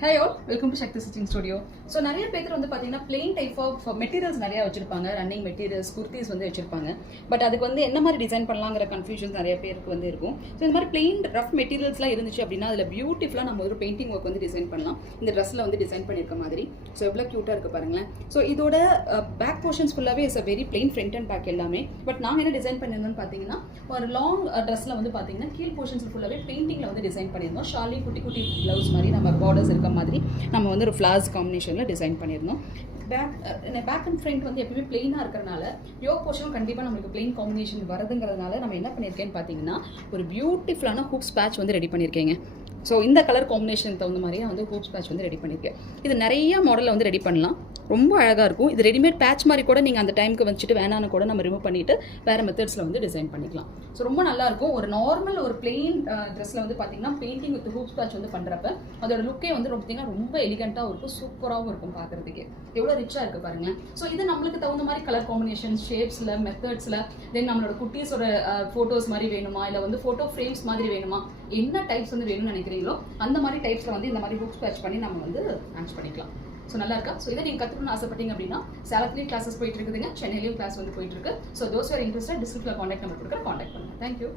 Hey all, welcome to Shakti Stitching Studio. So நிறைய பேர் வந்து பாத்தீங்கன்னா plain type of materials நிறைய வச்சிருப்பாங்க, ரன்னிங் மெட்டீரியல்ஸ் குர்த்திஸ் வந்து வச்சிருப்பாங்க. பட் அதுக்கு வந்து என்ன மாதிரி டிசைன் பண்ணலாங்கிற கன்ஃபியூஷன் நிறைய பேருக்கு வந்து இருக்கும். ஸோ இந்த மாதிரி plain ரஃப் மெட்டீரியல்ஸ்லாம் இருந்துச்சு அப்படின்னா அதில் பியூட்டிஃபுல்லாக நம்ம ஒரு பெயிண்டிங் ஒர்க் வந்து டிசைன் பண்ணலாம். இந்த ட்ரெஸ்ஸில் வந்து டிசைன் பண்ணியிருக்க மாதிரி. ஸோ எவ்வளோ க்யூட்டாக இருக்குது பாருங்களேன். ஸோ இதோட பேக் போர்ஷன்ஸ் ஃபுல்லாகவே is a very plain front and back எல்லாமே. பட் நாங்கள் என்ன டிசைன் பண்ணியிருந்தோம்னு பார்த்தீங்கன்னா ஒரு லாங் ட்ரெஸ்ஸில் வந்து பார்த்தீங்கன்னா கீழ் போர்ஷன்ஸ் ஃபுல்லாகவே பெயிண்டிங்கில் வந்து டிசைன் பண்ணியிருந்தோம். ஷாலி குட்டி குட்டி ப்ளவுஸ் மாதிரி நம்ம பார்டர்ஸ் இருக்க மாதிரி நம்ம வந்து ஒரு ஃப்ளார்ஸ் காம்பினேஷனில் டிசைன் பண்ணியிருந்தோம். பேக் அண்ட் ஃப்ரண்ட் வந்து எப்பவுமே பிளெயினாக இருக்கிறனால யோக் போர்ஷனும் கண்டிப்பாக நம்மளுக்கு பிளெயின் காம்பினேஷன் வருதுங்கிறதுனால நம்ம என்ன பண்ணியிருக்கேன்னு பார்த்தீங்கன்னா ஒரு பியூட்டிஃபுல்லான ஹூப்ஸ் பேட்ச் வந்து ரெடி பண்ணியிருக்கேங்க. ஸோ இந்த கலர் காம்பினேஷன் தகுந்த மாதிரியே வந்து ஹூப்ஸ் பேட்ச் வந்து ரெடி பண்ணியிருக்கேன். இது நிறைய மாடலில் வந்து ரெடி பண்ணலாம், ரொம்ப அழகாக இருக்கும். இது ரெடிமேட் பேட்ச் மாதிரி கூட நீங்கள் அந்த டைமுக்கு வச்சுட்டு வேணான்னு கூட நம்ம ரிமூவ் பண்ணிவிட்டு வேறு மெத்தட்ஸில் வந்து டிசைன் பண்ணிக்கலாம். ஸோ ரொம்ப நல்லாயிருக்கும். ஒரு நார்மல் ஒரு பிளெயின் ட்ரெஸ்ஸில் வந்து பார்த்தீங்கன்னா பெயிண்டிங் வித் ஹூப்ஸ் பேட்ச் வந்து பண்ணுறப்ப அதோட லுக்கே வந்து பார்த்தீங்கன்னா ரொம்ப எலிகண்ட்டாகவும் இருக்கும், சூப்பராகவும் இருக்கும் பார்க்குறதுக்கு. எவ்வளோ ரிச்சாக இருக்குது பாருங்கள். ஸோ இது நம்மளுக்கு தகுந்த மாதிரி கலர் காம்பினேஷன் ஷேப்ஸில் மெத்தட்ஸில் தென் நம்மளோட குட்டீஸோட ஃபோட்டோஸ் மாதிரி வேணுமா, இல்லை வந்து ஃபோட்டோ ஃப்ரேம்ஸ் மாதிரி வேணுமா, என்ன டைப்ஸ் வந்து வேணும்னு நினைக்கிறீங்களோ அந்த மாதிரி டைப்ஸில் வந்து இந்த மாதிரி ஹூப்ஸ் பேட்ச் பண்ணி நம்ம வந்து மேட்ச் பண்ணிக்கலாம். ஸோ நல்லா இருக்கா? ஸோ இதை நீங்கள் கற்றுக்கணும்னு ஆசைப்பட்டீங்க அப்படின்னா சேலத்துலேயும் கிளாஸஸ் போயிட்டு இருக்குதுங்க, சென்னையிலையும் கிளாஸ் வந்து போயிட்டு இருக்கு. ஸோ தோஸ் ஆர் இன்ட்ரெஸ்டட் டிஸ்கிரிப்ஷனில் காண்டாக்ட் நம்பர் கொடுக்குற காண்டாக்ட் பண்ணுங்கள். தேங்க்யூ.